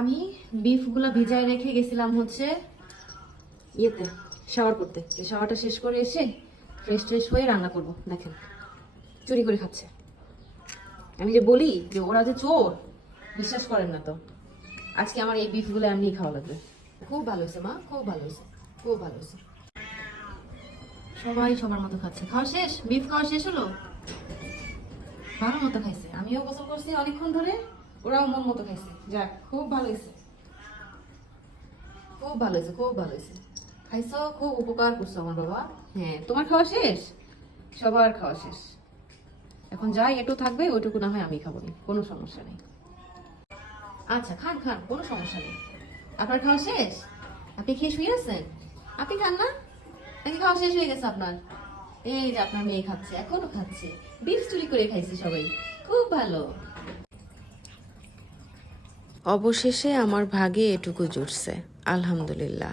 আমি বিফগুলো ভিজায় রেখে গেছিলাম হচ্ছে ইয়েতে শাওয়ার করতে। শাওয়ারটা শেষ করে এসে ফ্রেশ ট্রেশ হয়ে রান্না করব, দেখেন। চুরি করে খাচ্ছে। আমি যে বলি যে ওরা যে চোর, বিশ্বাস করেন না তো। আজকে আমার এই বিফগুলো এমনি খাওয়া লাগবে। খুব ভালো হয়েছে মা, খুব ভালো হয়েছে, খুব ভালো হয়েছে। সবাই সবার মতো খাচ্ছে। খাওয়া শেষ? বিফ খাওয়া শেষ হলো? ভালো মতো খাইছে। আমিও গোসল করছি অনেকক্ষণ ধরে। ওরাও মন মতো খাইছে। যাক, খুব ভালো হয়েছে খুব ভালো হয়েছে খুব ভালো হয়েছে খাইছো, খুব উপকার করছ আমার বাবা। হ্যাঁ তোমার খাওয়া শেষ? সবার খাওয়া শেষ। এখন যাই, একটু থাকবে, ওইটুকু না হয় আমি খাব নি। কোনো সমস্যা নেই। আচ্ছা খান খান, কোনো সমস্যা নেই। আপনার খাওয়া শেষ? আপনি খেয়ে শুয়ে আছেন? আপনি খান না? নাকি খাওয়া শেষ হয়ে গেছে আপনার? এই যে আপনার মেয়ে খাচ্ছে, এখনও খাচ্ছে। বিফ চুরি করে খাইছে সবাই। খুব ভালো। অবশেষে আমার ভাগে এটুকু জুটছে আলহামদুলিল্লাহ।